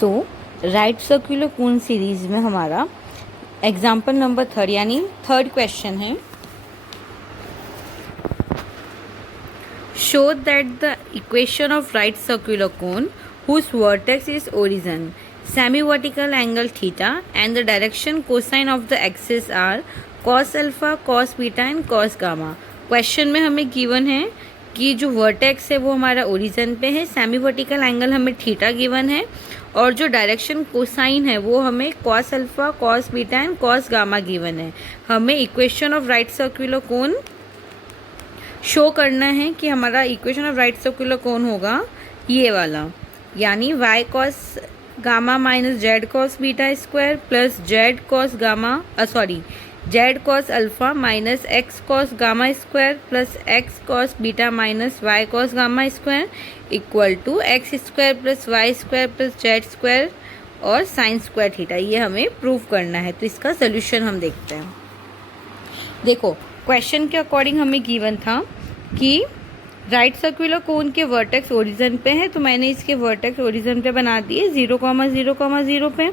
सो right circular cone series में हमारा example number 3 यानी थर्ड क्वेश्चन है, show that the equation of right circular cone whose vertex is origin, semi-vertical angle theta and the direction cosine of the axis are cos alpha, cos beta and cos gamma। Question में हमें given है कि जो vertex है वो हमारा origin पे है, सेमी वर्टिकल एंगल हमें थीटा गिवन है और जो डायरेक्शन कोसाइन है वो हमें cos alpha, cos beta and cos gamma given है। हमें equation of right circular cone show करना है कि हमारा equation of right circular cone होगा ये वाला, यानी y cos gamma minus Z cos beta square plus Z cos gamma Z cos alpha minus x cos gamma square plus x cos beta minus y cos gamma square equal to x square plus y square plus z square और sine square theta. ये हमें prove करना है। तो इसका solution हम देखते हैं। देखो क्वेश्चन के अकॉर्डिंग हमें गिवन था कि राइट सर्कुलर कोन के वर्टेक्स ओरिजिन पे है, तो मैंने इसके वर्टेक्स ओरिजिन पे बना दिए 0,0,0 पे।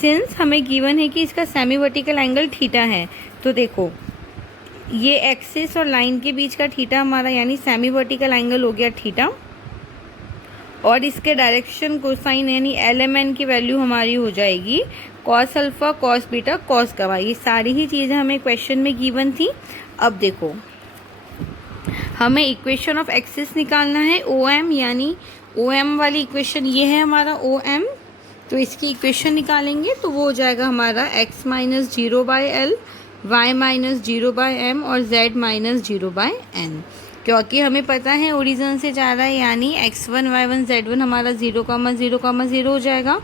सिंस हमें गिवन है कि इसका सेमी वर्टिकल एंगल थीटा है, तो देखो ये एक्सिस और लाइन के बीच का थीटा हमारा यानी सेमी वर्टिकल एंगल हो गया थीटा, और इसके डायरेक्शन कोसाइन यानी LMN की वैल्यू हमारी हो जाएगी cos alpha, cos beta, cos gamma. ये सारी ही चीज़ें हमें क्वेश्चन में गिवन थी। अब देखो हमें इक्वेशन ऑफ एक्सिस निकालना है OM, यानी OM वाली इक्वेशन ये है हमारा OM। तो इसकी इक्वेशन निकालेंगे तो वो हो जाएगा हमारा x minus 0/L, y minus 0/M और z माइनस 0/N। क्योंकि हमें पता है ओरिजिन से जा रहा है यानी x1 y1 z1 हमारा 0,0,0 हो जाएगा।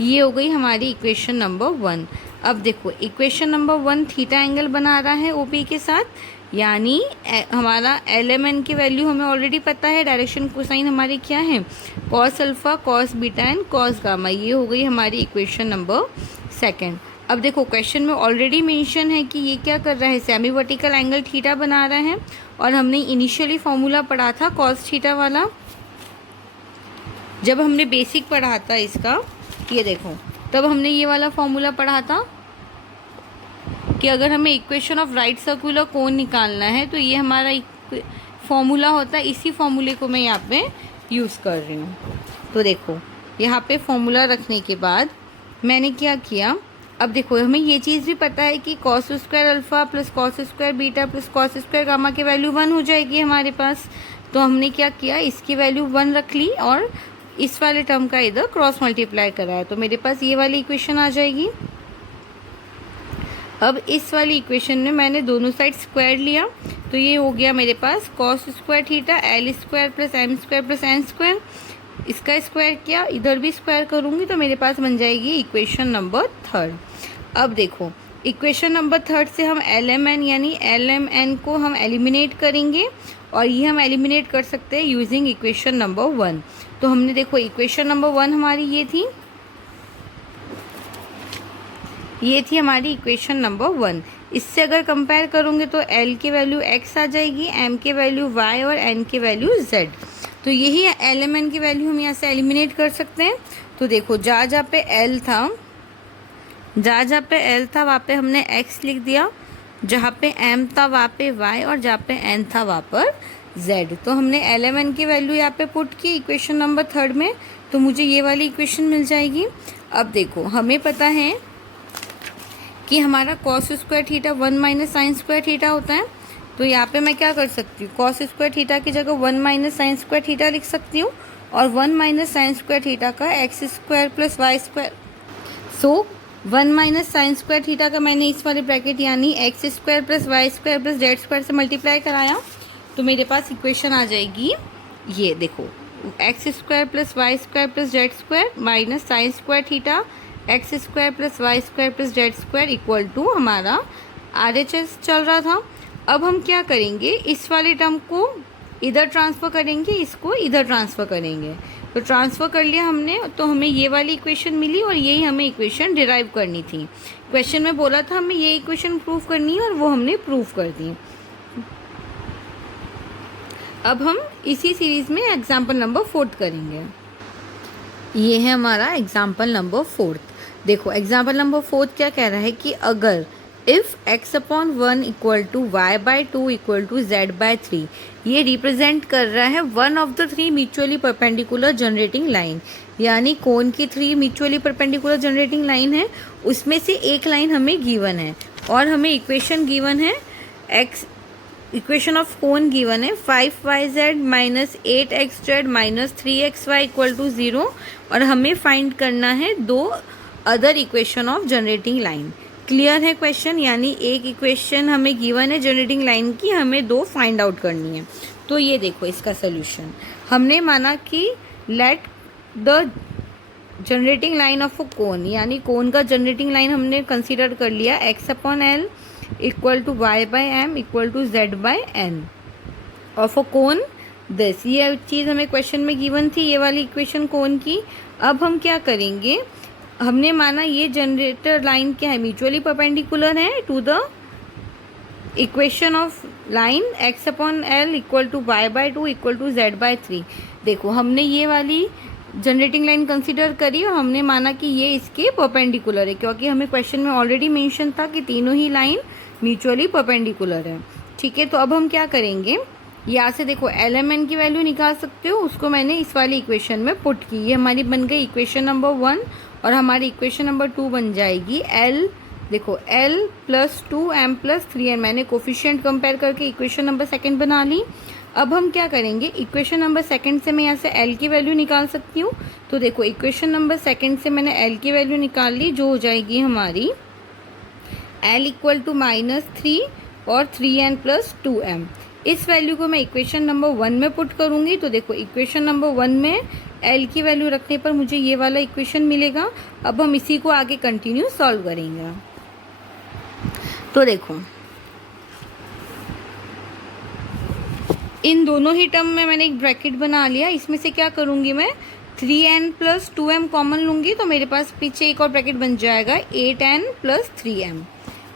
ये हो गई हमारी इक्वेशन नंबर 1। अब देखो इक्वेशन नंबर 1 थीटा एंगल बना रहा है OP के साथ, यानी हमारा LMN की वैल्यू हमें ऑलरेडी पता है, डायरेक्शन कोसाइन हमारी क्या है cos alpha, cos beta and cos gamma. ये हो गई हमारी इक्वेशन नंबर 2। अब देखो क्वेश्चन में ऑलरेडी मेंशन है कि ये क्या कर रहा है, सेमी वर्टिकल एंगल थीटा बना रहा है, और हमने इनिशियली फॉर्मूला पढ़ा था कॉस थीटा वाला जब हमने बेसिक पढ़ा था इसका। ये देखो तब हमने ये वाला फॉर्मूला पढ़ा था कि अगर हमें equation of right circular cone निकालना है तो ये हमारा फॉर्मूला होता है। इसी फॉर्मूले को मैं यहाँ पे यूज़ कर रही हूँ। तो देखो यहाँ पे फॉर्मूला रखने के बाद मैंने क्या किया, अब देखो हमें ये चीज़ भी पता है कि cos square alpha plus cos square beta plus cos square gamma की वैल्यू 1 हो जाएगी हमारे पास। तो हमने क्या किया, इसकी वैल्यू 1 रख ली और इस वाले टर्म का इधर क्रॉस मल्टीप्लाई कराया, तो मेरे पास ये वाली इक्वेशन आ जाएगी। अब इस वाली इक्वेशन में मैंने दोनों साइड स्क्वायर लिया, तो ये हो गया मेरे पास cos square theta L square plus M square plus N square. इसका स्क्वायर किया, इधर भी स्क्वायर करूँगी तो मेरे पास बन जाएगी इक्वेशन नंबर 3। अब देखो इक्वेशन नंबर 3 से हम LMN यानी LMN को हम एलिमिनेट करेंगे, और ये हम एलिमिनेट कर सकते हैं यूजिंग इक्वेशन नंबर 1। तो हमने देखो इक्वेशन नंबर 1 हमारी ये थी हमारी इक्वेशन नंबर 1। इससे अगर कंपेयर करोगे तो L की वैल्यू x आ जाएगी, M की वैल्यू y और N की वैल्यू z। तो यही LMN की वैल्यू हम यहाँ से एलिमिनेट कर सकते हैं। तो देखो जहाँ पे L था वहाँ पे हमने x लिख दिया, जहाँ पे M था वहाँ पे y और जहाँ पे N था वहाँ पर z। तो हमने LMN की वैल्यू यहाँ पे पुट की इक्वेशन नंबर 3 में, तो मुझे ये वाली इक्वेशन मिल जाएगी। अब देखो हमें पता है कि हमारा cos square theta 1 minus sine square theta होता है। तो यहाँ पे मैं क्या कर सकती हूँ, कॉस स्क्वायर थीटा की जगह 1 माइनस साइन स्क्वायर थीटा लिख सकती हूँ, और 1 माइनस साइन स्क्वायर थीटा का x square plus y square. So 1 minus sine square theta का मैंने इस वाले ब्रैकेट यानी x square plus y square plus z square से मल्टीप्लाई कराया, तो मेरे पास इक्वेशन आ जाएगी ये देखो x square plus y square plus z square minus sine square theta x square plus y square plus z square equal to हमारा RHS चल रहा था। अब हम क्या करेंगे, इस वाले टर्म को इधर ट्रांसफ़र करेंगे, इसको इधर ट्रांसफ़र करेंगे। तो ट्रांसफ़र कर लिया हमने, तो हमें ये वाली इक्वेशन मिली और यही हमें इक्वेशन डिराइव करनी थी। क्वेश्चन में बोला था हमें ये इक्वेशन प्रूव करनी है और वो हमने प्रूव कर दी। अब हम इसी सीरीज़ में एग्जाम्पल नंबर 4 करेंगे। ये है हमारा एग्जाम्पल नंबर 4। देखो एग्जाम्पल नंबर 4 क्या कह रहा है कि अगर if x/1 equal to y/2 equal to z/3, ये रिप्रेजेंट कर रहा है one of the 3 mutually perpendicular generating line, यानी कौन की 3 म्यूचुअली परपेंडिकुलर जनरेटिंग लाइन है, उसमें से एक लाइन हमें गिवन है और हमें इक्वेशन गिवन है इक्वेशन ऑफ कोन गिवन है 5yz minus 8xz minus 3xy equal to 0, और हमें फाइंड करना है दो other equation of generating line. Clear है क्वेश्चन, यानी एक इक्वेशन हमें गिवन है जनरेटिंग लाइन की, हमें दो फाइंड आउट करनी है। तो ये देखो इसका सोल्यूशन, हमने माना कि let the generating line of a cone, यानी कोन का जनरेटिंग लाइन हमने कंसीडर कर लिया x/L equal to y/m equal to z/n of a cone this. ये चीज़ हमें क्वेश्चन में गिवन थी, ये वाली इक्वेशन कोन की। अब हम क्या करेंगे, हमने माना ये जनरेटर लाइन क्या है, म्यूचुअली परपेंडिकुलर है to the equation of line x/L equal to y/2 equal to z/3। देखो हमने ये वाली जनरेटिंग लाइन कंसीडर करी और हमने माना कि ये इसके परपेंडिकुलर है, क्योंकि हमें क्वेश्चन में ऑलरेडी मेंशन था कि तीनों ही लाइन म्यूचुअली परपेंडिकुलर है। ठीक है, तो अब हम क्या करेंगे, यहाँ से देखो LMN की वैल्यू निकाल सकते हो, उसको मैंने इस वाली इक्वेशन में पुट की। ये हमारी बन गई इक्वेशन नंबर 1 और हमारी इक्वेशन नंबर 2 बन जाएगी L, देखो L plus 2m plus 3n। मैंने कोफिशिएंट कंपेयर करके इक्वेशन नंबर 2 बना ली। अब हम क्या करेंगे, इक्वेशन नंबर 2 से मैं यहाँ से L की वैल्यू निकाल सकती हूँ। तो देखो इक्वेशन नंबर 2 से मैंने L की वैल्यू निकाल ली, जो हो जाएगी हमारी L इक्वल टू -3 और 3n प्लस 2m। इस वैल्यू को मैं इक्वेशन नंबर 1 में पुट करूँगी। तो देखो इक्वेशन नंबर 1 में L की वैल्यू रखने पर मुझे ये वाला इक्वेशन मिलेगा। अब हम इसी को आगे कंटिन्यू सॉल्व करेंगे। तो देखो इन दोनों ही टर्म में मैंने एक ब्रैकेट बना लिया, इसमें से क्या करूँगी मैं 3n प्लस 2m कॉमन लूँगी, तो मेरे पास पीछे एक और ब्रैकेट बन जाएगा 8n प्लस 3m,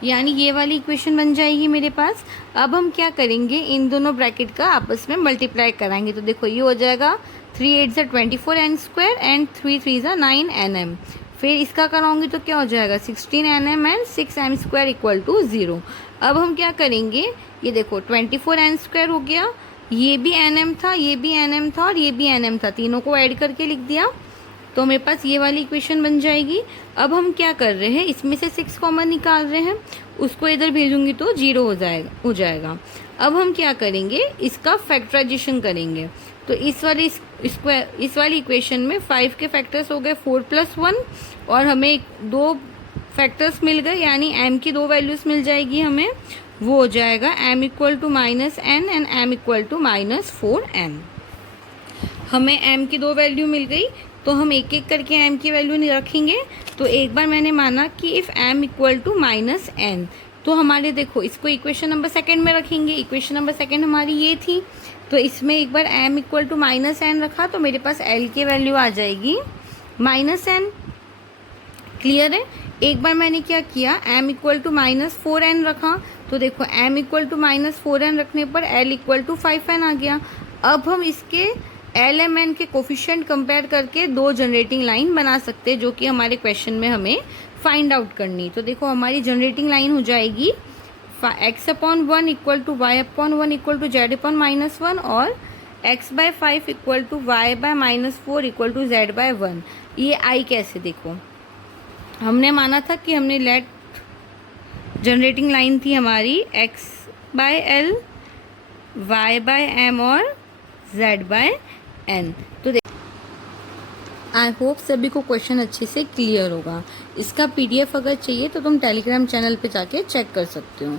यानी ये वाली इक्वेशन बन जाएगी मेरे पास। अब हम क्या करेंगे, इन दोनों ब्रैकेट का आपस में मल्टीप्लाई कराएंगे। तो देखो ये हो जाएगा 3 8 ज़ा 24n स्क्वायर एंड 3 3 ज़ा 9nm। फिर इसका कराऊंगी तो क्या हो जाएगा 16nm and 6m square equal to 0। अब हम क्या करेंगे, ये देखो 24n स्क्वायर हो गया, ये भी nm था, ये भी nm था और ये भी nm था, तीनों को ऐड करके लिख दिया, तो मेरे पास ये वाली इक्वेशन बन जाएगी। अब हम क्या कर रहे हैं, इसमें से 6 कॉमन निकाल रहे हैं, उसको इधर भेजूंगी तो 0 हो जाएगा। अब हम क्या करेंगे, इसका फैक्टराइजेशन करेंगे। तो इस वाली इक्वेशन में 5 के फैक्टर्स हो गए 4 + 1 और हमें 2 फैक्टर्स मिल गए, यानी m की 2 वैल्यूज़ मिल जाएगी हमें। वो हो जाएगा m equal to -n and m equal to -4m। हमें m की 2 वैल्यू मिल गई, तो हम एक एक करके m की वैल्यू नहीं रखेंगे। तो एक बार मैंने माना कि if m equal to -n, तो हमारे देखो इसको इक्वेशन नंबर 2 में रखेंगे। इक्वेशन नंबर 2 हमारी ये थी, तो इसमें एक बार m इक्वल टू -n रखा, तो मेरे पास l की वैल्यू आ जाएगी -n। क्लियर है। एक बार मैंने क्या किया, m इक्वल टू -4n रखा, तो देखो m इक्वल टू -4n रखने पर l इक्वल टू 5n आ गया। अब हम इसके LMN के कोफिशिएंट कंपेयर करके 2 जनरेटिंग लाइन बना सकते हैं, जो कि हमारे क्वेश्चन में हमें फाइंड आउट करनी। तो देखो हमारी जनरेटिंग लाइन हो जाएगी x/1 equal to y/1 equal to z/-1 और x/5 equal to y/-4 equal to z/1। ये आई कैसे, देखो हमने माना था कि हमने लेट जनरेटिंग लाइन थी हमारी x/L, y/m और z/n। तो आई होप सभी को क्वेश्चन अच्छे से क्लियर होगा। इसका PDF अगर चाहिए तो तुम टेलीग्राम चैनल पे जाके चेक कर सकते हो।